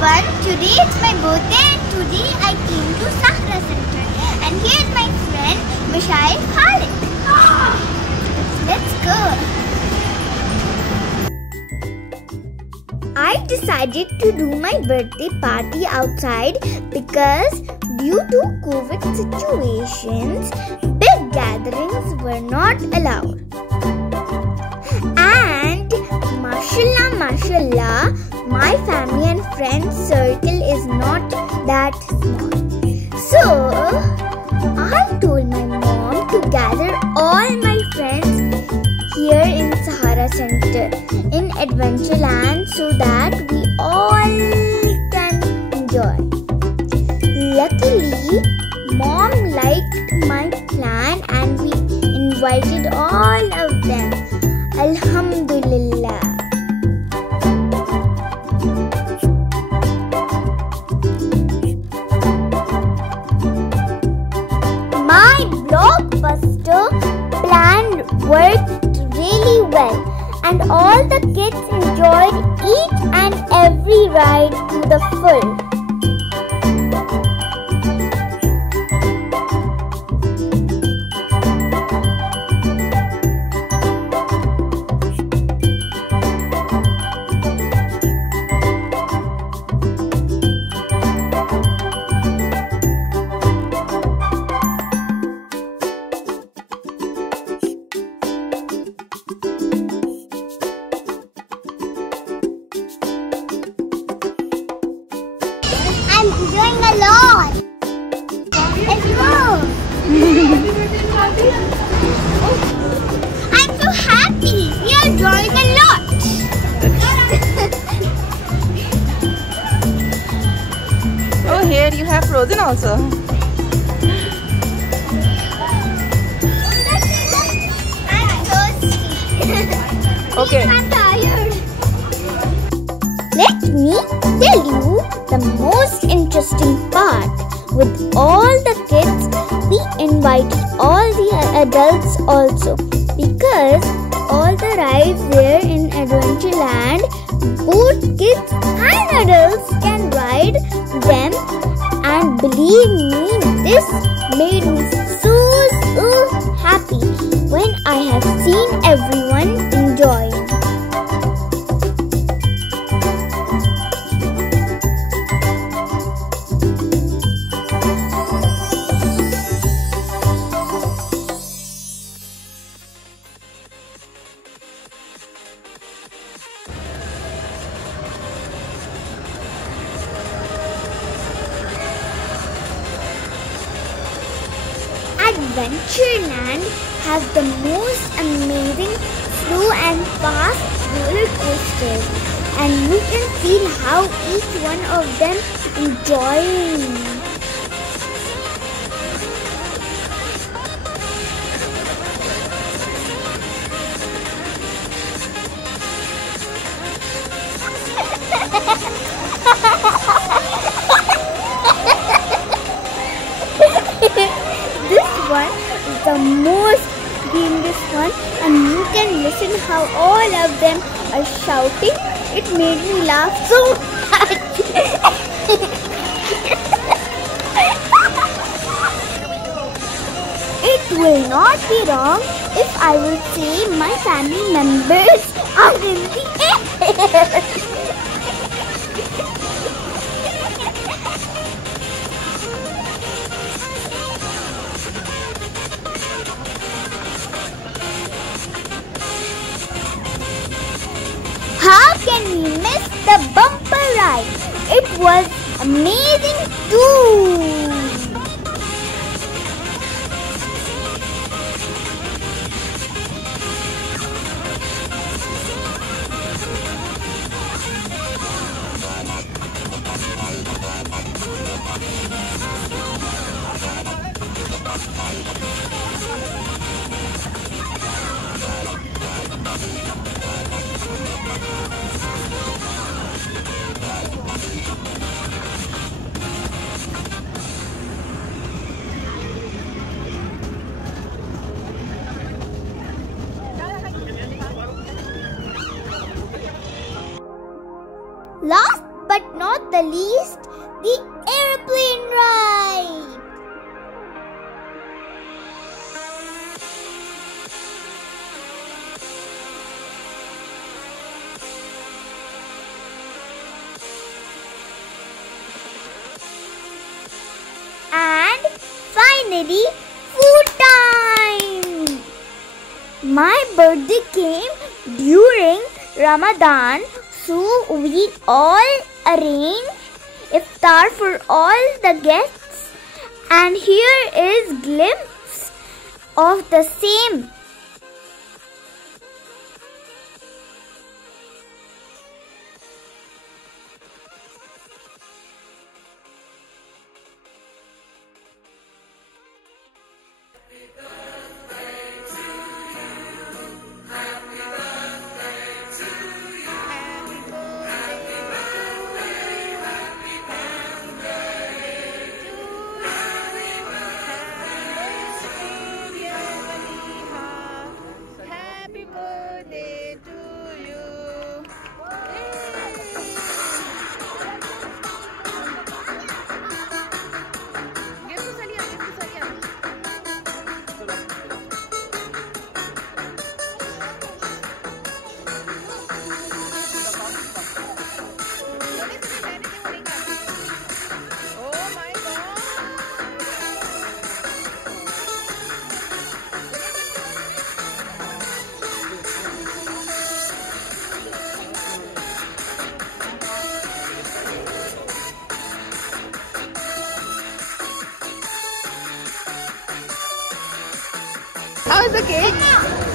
everyone, today it's my birthday and today I came to Sahara Center and here's my friend Mishail Khalid. Let's go. I decided to do my birthday party outside because due to COVID situations, big gatherings were not allowed. And mashallah, my family and friends circle is not that small. So, I told my mom to gather all my friends here in Sahara Center in Adventureland so that we all can enjoy. Luckily, Mom liked my plan and we invited all of them. Alhamdulillah. My blockbuster plan worked really well and all the kids enjoyed each and every ride to the full. I'm enjoying a lot. Let's go. I'm so happy. We are enjoying a lot. Oh, here you have Frozen also. I'm thirsty. Okay. I'm tired. Let me tell you the most interesting part. With all the kids, we invited all the adults also because all the rides there in Adventureland, both kids and adults can ride them, and believe me, this made me so happy when I have seen everyone enjoying. Adventureland has the most amazing slow and fast roller coasters, and you can feel how each one of them enjoying. This one is the most dangerous one, and you can listen how all of them are shouting. It made me laugh so much. It will not be wrong if I will say my family members are in the air. How can we miss the bumper ride? It was amazing too. Last but not not the least, the airplane ride. And finally, food time! My birthday came during Ramadan, so we all arranged iftar for all the guests, and here is glimpse of the same. How is the cake?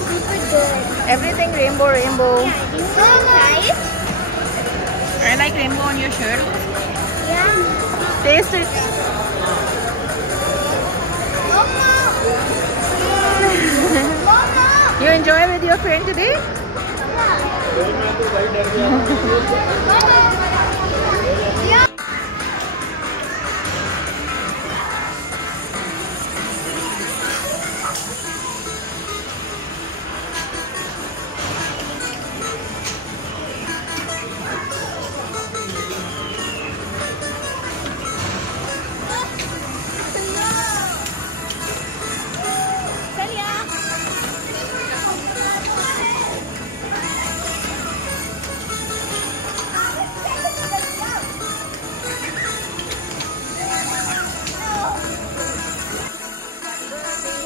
Super good. Everything rainbow, rainbow. Yeah, you so nice. I like rainbow on your shirt. Yeah. Taste it. You enjoy with your friend today?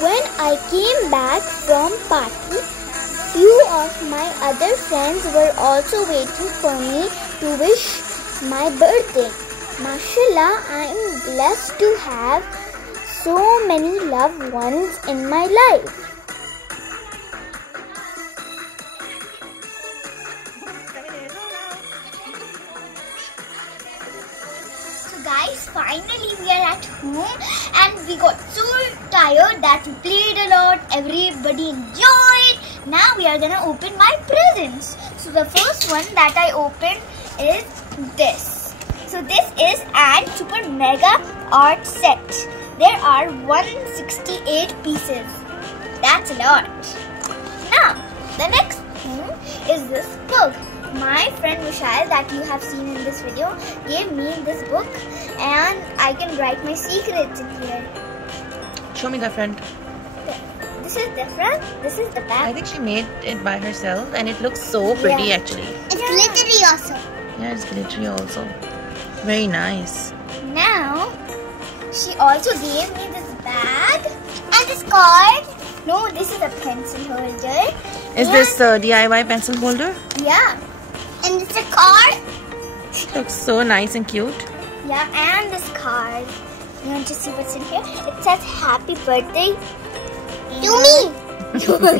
When I came back from party, few of my other friends were also waiting for me to wish my birthday. Mashallah, I am blessed to have so many loved ones in my life. So guys, finally we are at home and we got so tired that we played a lot, everybody enjoyed. Now we are gonna open my presents. So the first one that I opened is this. So this is an super mega art set. There are 168 pieces. That's a lot. Now the next thing is this book. My friend Mishael, that you have seen in this video, gave me this book and I can write my secrets in here. Show me the front. This is the front, this is the back. I think she made it by herself and it looks so pretty actually. It's glittery also. Yeah, it's glittery also. Very nice. Now, she also gave me this bag and this card. No, this is a pencil holder. Is this the DIY pencil holder? Yeah. And it's a card. Looks so nice and cute. Yeah, and this card. You want to see what's in here? It says happy birthday to me.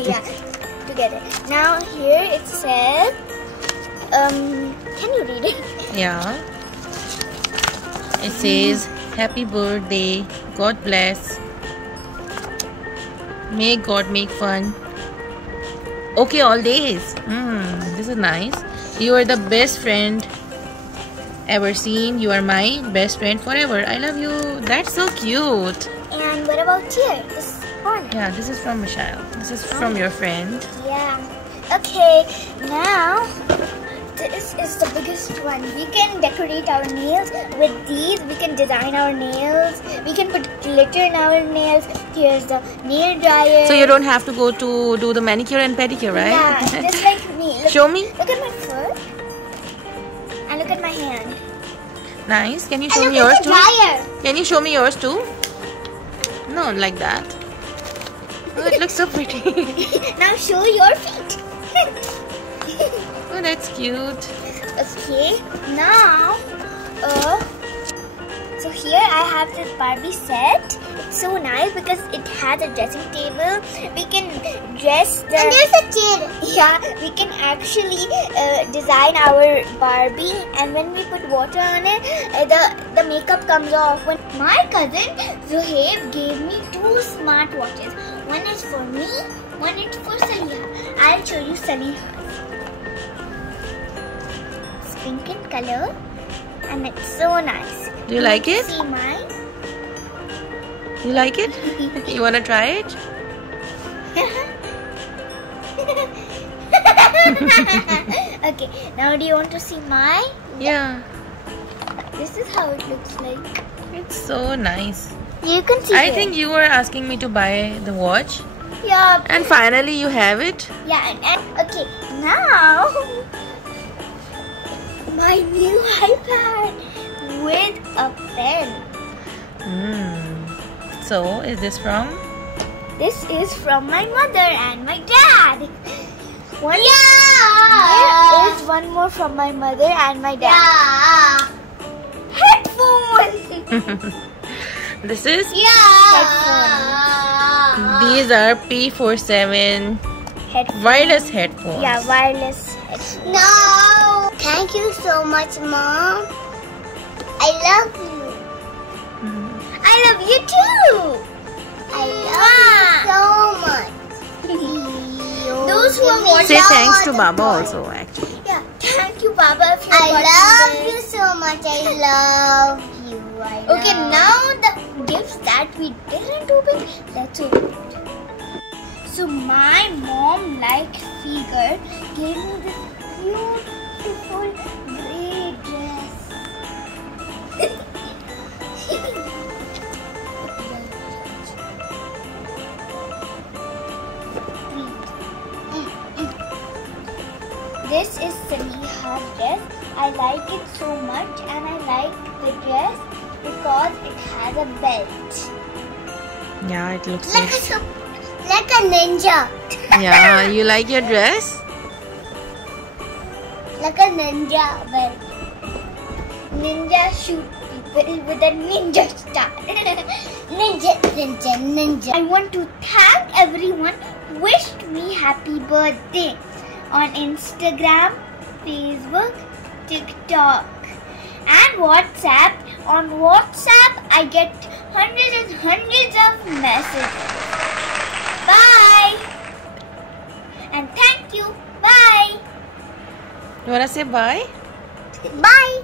Yeah, together. Now here it says, can you read it? Yeah. It says happy birthday. God bless. May God make fun. Okay, all days. This is nice. You are the best friend ever seen. You are my best friend forever. I love you. That's so cute. And what about here? This corner. Yeah, this is from Michelle. This is from your friend. Yeah. Okay, now this is the biggest one. We can decorate our nails with these. We can design our nails. We can put glitter in our nails. Here's the nail dryer. So you don't have to go to do the manicure and pedicure, right? Yeah, just like me. Look, Show me. Look at my foot. And look at my hand. Nice. Can you And show look me at yours the too? dryer. Can you show me yours too? No, like that. Oh, it looks so pretty. Now show your feet. Oh, that's cute. Okay, now, so here I have this Barbie set. It's so nice because it has a dressing table. We can dress the... And there's a chair. Yeah, we can actually design our Barbie, and when we put water on it, the makeup comes off. When my cousin Zohaib gave me 2 smart watches. One is for me, one is for Saliha. I'll show you Saliha. Pink in color, and it's so nice. Do you like it? See mine? You like it? You wanna try it? Okay, now do you want to see mine? Yeah. This is how it looks like. It's so nice. You can see I it. think you were asking me to buy the watch, Yeah. and finally you have it. Yeah, and okay, now my new iPad with a pen. So, is this from? This is from my mother and my dad. There is one more from my mother and my dad. Headphones. This is? Headphones. These are P47 Headphones. wireless headphones. Yeah, wireless headphones. No! Thank you so much, Mom. I love you. I love you too. I love you so much. Those who are Give me watching. Say love thanks to all the Baba time. also, actually. Yeah, thank you, Baba. If you're I watching love this. you so much. I love you. Okay, now the gifts that we didn't open, let's open it. So my mom, like Figure, gave me this beautiful grey dress. This is Saliha's dress. I like it so much, and I like the dress because it has a belt. Yeah, it looks Like nice. like a ninja. Yeah, you like your dress? Like a ninja belt. Ninja shoot people with a ninja star. Ninja. I want to thank everyone who wished me happy birthday on Instagram, Facebook, TikTok, and WhatsApp. On WhatsApp, I get hundreds and hundreds of messages. Bye! And thank you. Bye! You wanna say bye? Bye.